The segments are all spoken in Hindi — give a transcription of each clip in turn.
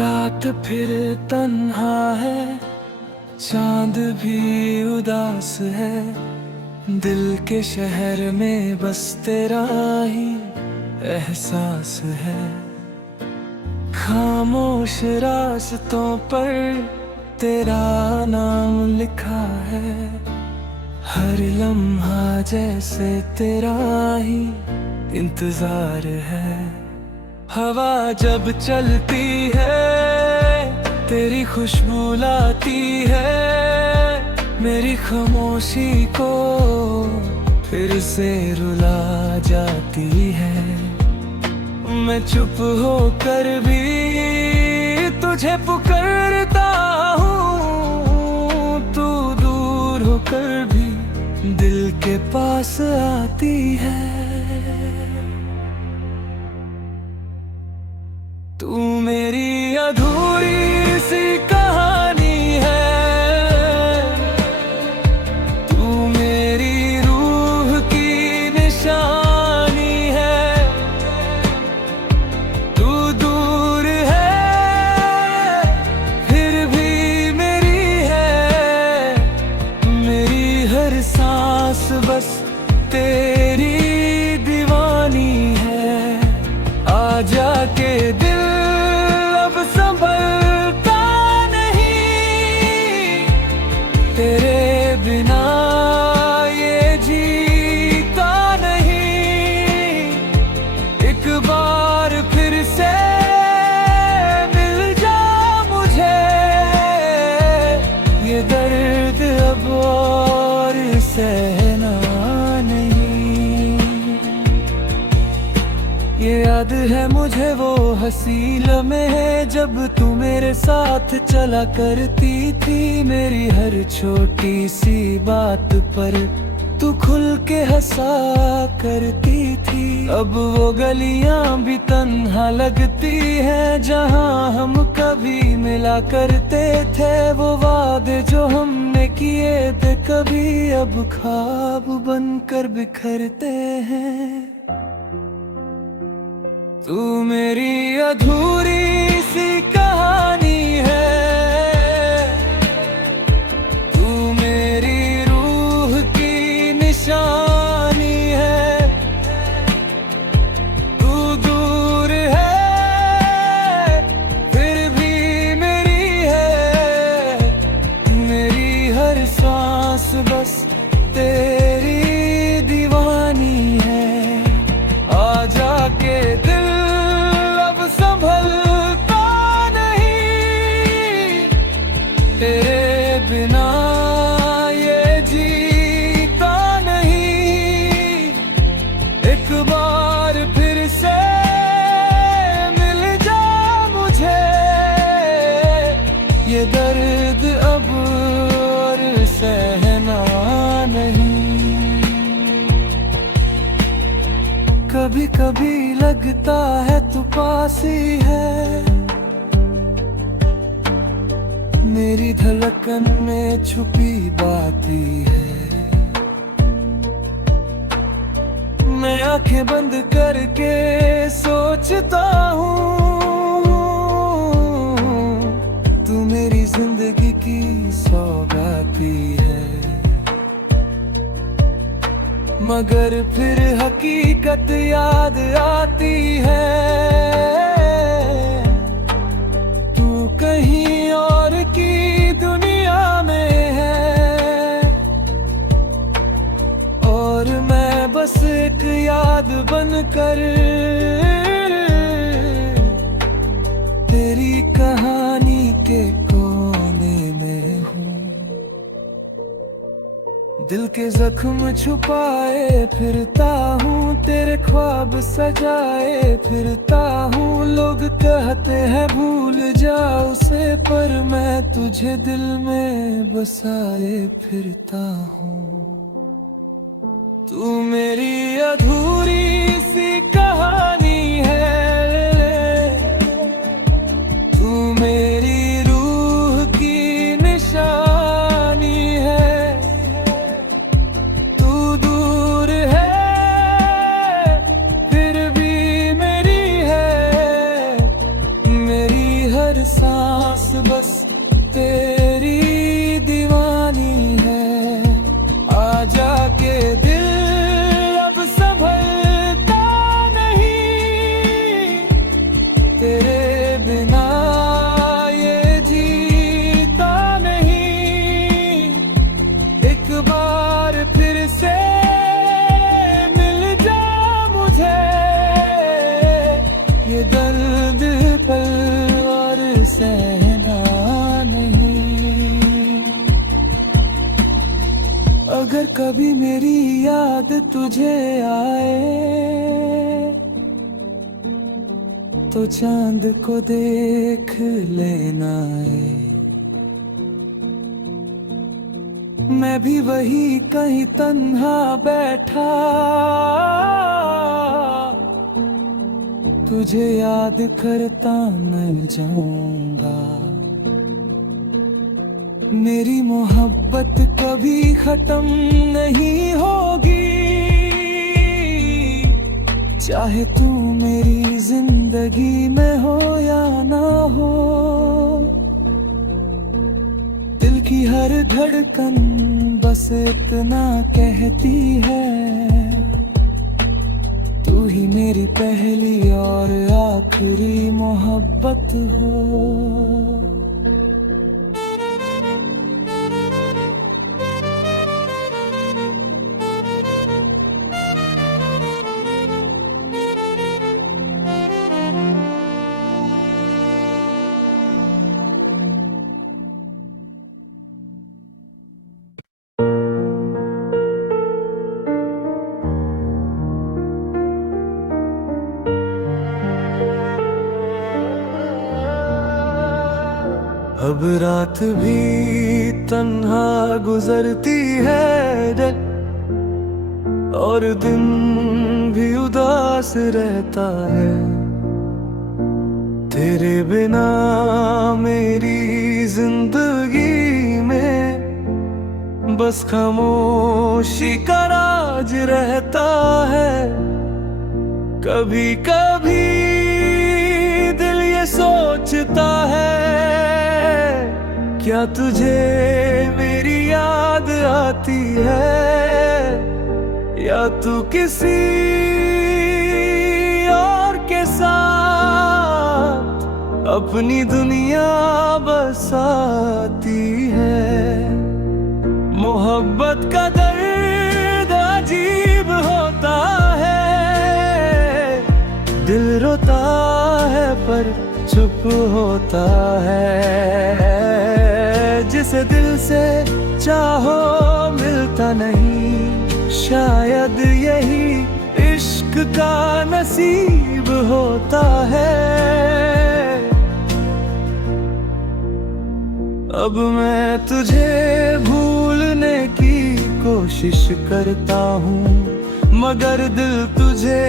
रात फिर तन्हा है, चांद भी उदास है। दिल के शहर में बस तेरा ही एहसास है। खामोश रास्तों पर तेरा नाम लिखा है। हर लम्हा जैसे तेरा ही इंतजार है। हवा जब चलती है तेरी खुशबू लाती है मेरी खामोशी को फिर से रुला जाती है। मैं चुप होकर भी तुझे पुकारता हूँ, तू दूर होकर भी दिल के पास आती है। तू मेरी अधूरी सी कहानी है, तू मेरी रूह की निशानी है। तू दूर है फिर भी मेरी है, मेरी हर सांस बस तेरी दीवानी है। आजा के दिल तेरे बिना ये जीता नहीं। एक बार फिर से मिल जा मुझे, ये दर्द अब और सहना नहीं। ये याद है मुझे वो हंसी लम्हे जब तू मेरे साथ चला करती थी। मेरी हर छोटी सी बात पर तू खुल के हंसा करती थी। अब वो गलियां भी तन्हा लगती हैं जहां हम कभी मिला करते थे। वो वादे जो हमने किए थे कभी अब ख्वाब बनकर बिखरते हैं। तू मेरी अधूरी सी कहानी है, तू मेरी रूह की निशानी है। तू दूर है फिर भी मेरी है, मेरी हर सांस बस तेरी दीवानी है। आजा के दिल संभलता नहीं, तेरे बिना ये जीता नहीं। एक बार फिर से मिल जा मुझे, ये दर्द अब और सहना नहीं। कभी कभी लगता है तू पास ही है, मेरी धड़कन में छुपी बात ही है। मैं आंखें बंद करके सोचता हूँ तू मेरी जिंदगी की सौगाती है। मगर फिर हकीकत याद आती है, तू कहीं और की दुनिया में है और मैं बस एक याद बनकर तेरी कहानी के कोने में हूँ। दिल के जख्म छुपाए फिरता हूँ, तेरे ख्वाब सजाए फिरता हूँ। लोग कहते हैं भूल जा उसे, पर मैं तुझे दिल में बसाए फिरता हूँ। तू मेरी अधूरी सी कहानी है, तू मेरी रूह की निशानी है। हर अगर कभी मेरी याद तुझे आए तो चांद को देख लेना है। मैं भी वही कहीं तन्हा बैठा तुझे याद करता मैं जाऊंगा। मेरी मोहब्बत कभी खत्म नहीं होगी, चाहे तू मेरी जिंदगी में हो या ना हो। दिल की हर धड़कन बस इतना कहती है, तू ही मेरी पहली और आखिरी मोहब्बत हो। अब रात भी तन्हा गुजरती है और दिन भी उदास रहता है। तेरे बिना मेरी जिंदगी में बस खामोशी का राज रहता है। कभी कभी दिल ये सोचता है, क्या तुझे मेरी याद आती है या तू किसी और के साथ अपनी दुनिया बसाती है। मोहब्बत का दर्द अजीब होता है, दिल रोता है पर चुप होता है। जिसे दिल से चाहो मिलता नहीं, शायद यही इश्क का नसीब होता है। अब मैं तुझे भूलने की कोशिश करता हूँ, मगर दिल तुझे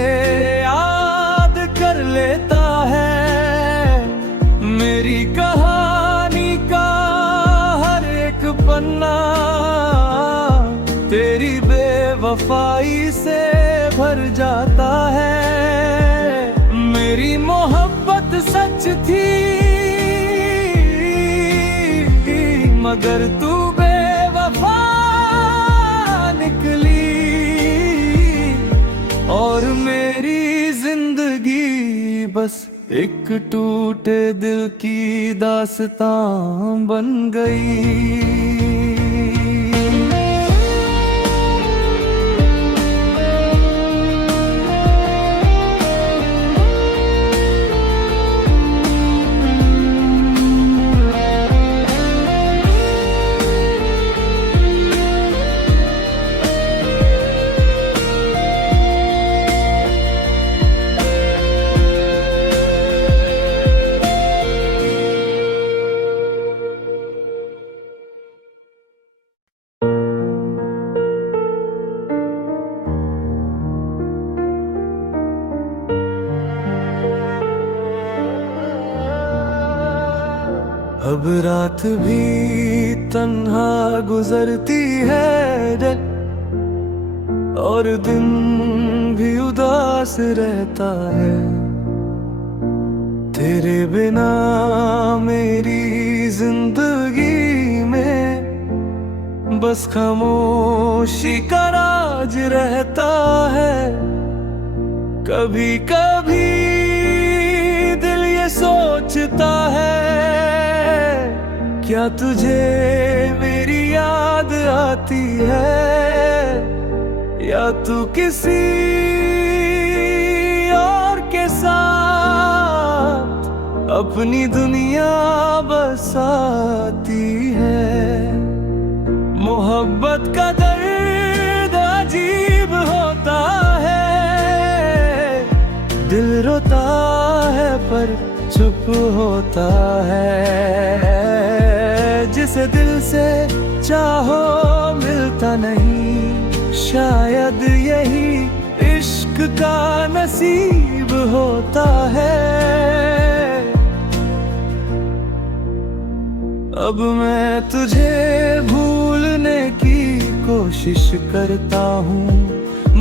याद कर लेता है। मेरी कहानी का हर एक पन्ना तेरी बेवफाई से भर जाता है। मेरी मोहब्बत सच थी मगर तू बेवफा निकली, और मेरी जिंदगी बस एक टूटे दिल की दास्तां बन गई। अब रात भी तन्हा गुजरती है और दिन भी उदास रहता है। तेरे बिना मेरी जिंदगी में बस खामोशी का राज रहता है। कभी कभी दिल ये सोचता है, क्या तुझे मेरी याद आती है या तू किसी और के साथ अपनी दुनिया बसाती है। मोहब्बत का दर्द चुप होता है। जिसे दिल से चाहो मिलता नहीं, शायद यही इश्क का नसीब होता है। अब मैं तुझे भूलने की कोशिश करता हूँ,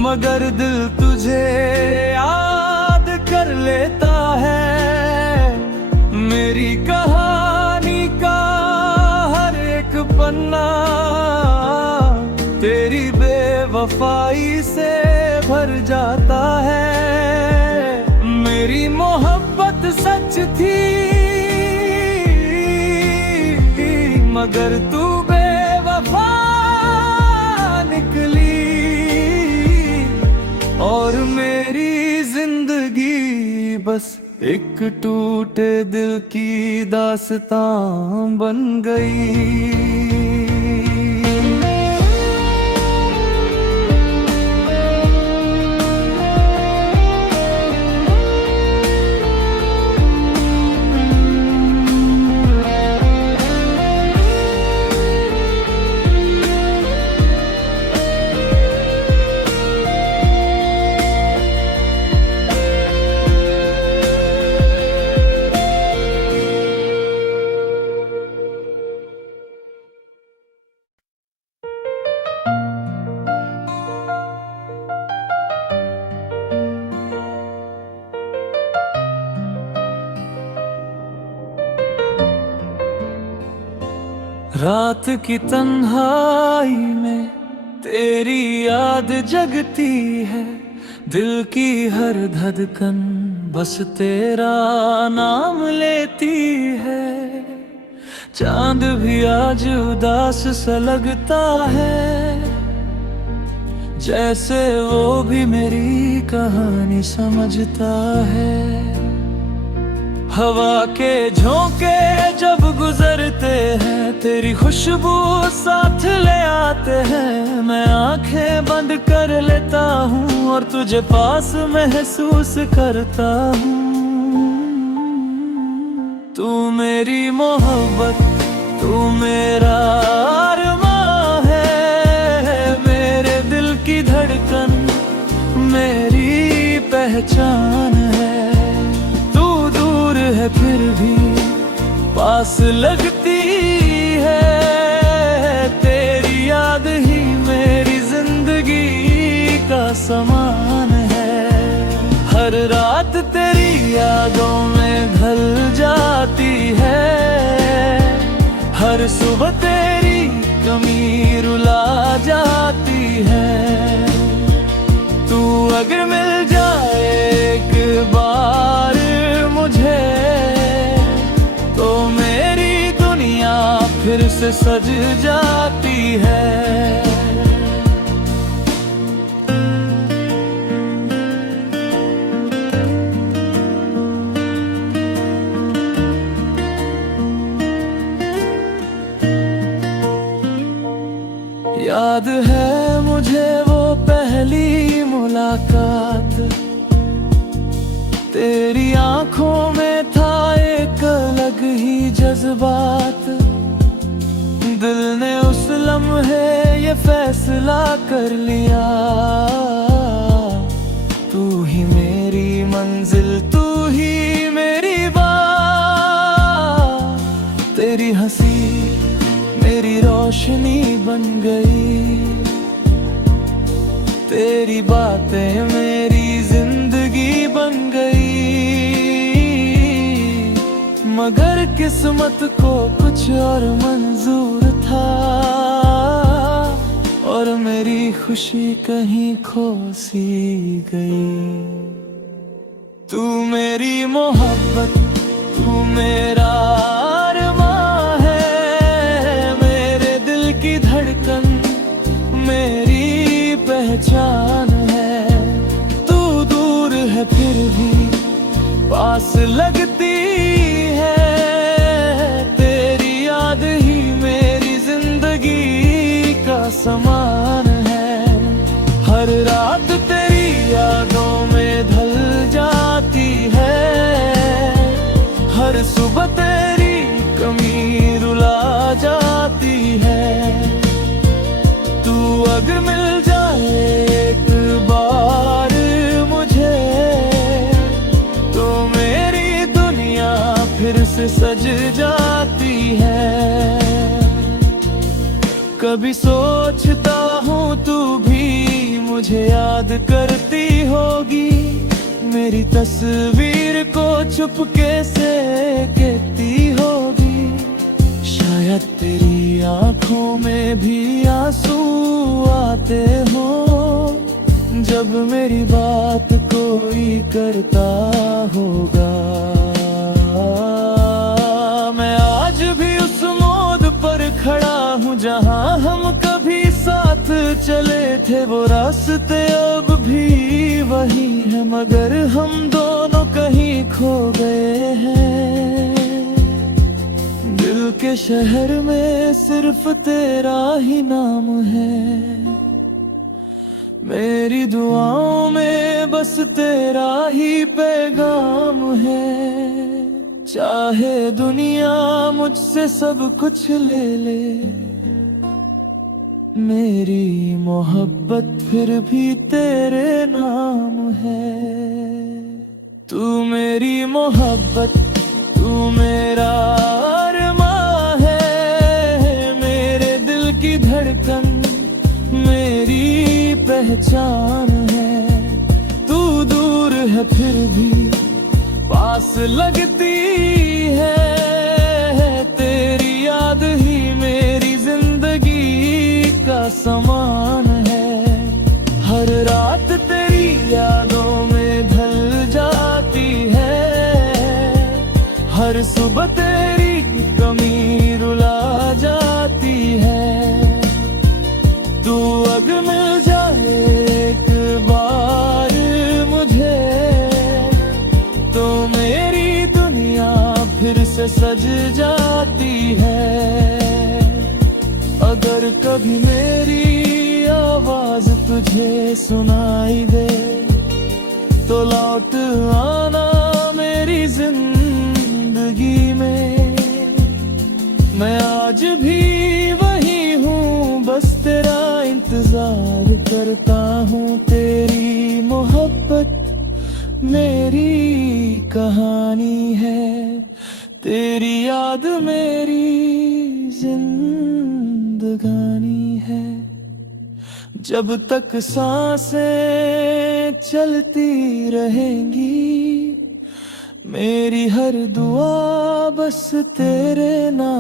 मगर दिल तुझे याद कर लेता है। मेरी कहानी का हर एक पन्ना तेरी बेवफाई से भर जाता है। मेरी मोहब्बत सच थी मगर तू बेवफा निकली, और मेरी जिंदगी बस एक टूटे दिल की दास्तां बन गई। रात की तन्हाई में तेरी याद जगती है, दिल की हर धड़कन बस तेरा नाम लेती है। चांद भी आज उदास सा लगता है, जैसे वो भी मेरी कहानी समझता है। हवा के झोंके जब गुजरते हैं, तेरी खुशबू साथ ले आते हैं। मैं आंखें बंद कर लेता हूँ और तुझे पास महसूस करता हूँ। तू मेरी मोहब्बत, तू मेरा अरमां है, मेरे दिल की धड़कन, मेरी पहचान है। है फिर भी पास लगती है, तेरी याद ही मेरी जिंदगी का समान है। हर रात तेरी यादों में ढल जाती है, हर सुबह तेरी कमी रुला जाती है। तू अगर मिल जाए एक बार मुझे, तो मेरी दुनिया फिर से सज जाती है। याद है मुझे वो पहली मुलाकात, तेरी आंखों में था एक अलग ही जज्बात। दिल ने उस लम्हे ये फैसला कर लिया, तू ही मेरी मंजिल, तू ही मेरी बात। तेरी हंसी मेरी रोशनी बन गई, तेरी बातें मेरी जिंदगी बन गई। मगर किस्मत को कुछ और मंजूर था, और मेरी खुशी कहीं खो सी गई। तू मेरी मोहब्बत, तू मेरा अरमां है, मेरे दिल की धड़कन, मेरी पहचान है। तू दूर है फिर भी पास लगती है, तेरी याद ही मेरी जिंदगी का समान है। हर रात तेरी यादों में ढल जाती है, कभी सोचता हूँ तू भी मुझे याद करती होगी, मेरी तस्वीर को चुपके से कहती होगी। शायद तेरी आंखों में भी आंसू आते हो जब मेरी बात कोई करता होगा। मैं आज भी उस मोड़ पर खड़ा हूँ जहाँ हम कभी साथ चले थे, वो रास्ते अब भी वही है मगर हम दोनों कहीं खो गए हैं। दिल के शहर में सिर्फ तेरा ही नाम है, मेरी दुआओं में बस तेरा ही पैगाम है। चाहे दुनिया मुझसे सब कुछ ले ले, मेरी मोहब्बत फिर भी तेरे नाम है। तू मेरी मोहब्बत, तू मेरा अरमां है, मेरे दिल की धड़कन, मेरी पहचान है। तू दूर है फिर भी पास लगती है, तेरी याद ही मेरी जिंदगी का समान है। हर रात तेरी यादों में ढल जाती है, हर सुबह तेरी कमी रुला जाती है। तू अगर मिल जाए एक बार मुझे, तो मेरी दुनिया फिर से सज जाती है। अगर कभी मेरी आवाज तुझे सुनाई दे, तो लौट आना मेरी जिंदगी में। मैं आज भी वही हूँ, बस तेरा इंतजार करता हूँ। तेरी मोहब्बत मेरी कहानी है, तेरी याद मेरी जिंदगानी है। जब तक सांसें चलती रहेंगी, मेरी हर दुआ बस तेरे नाम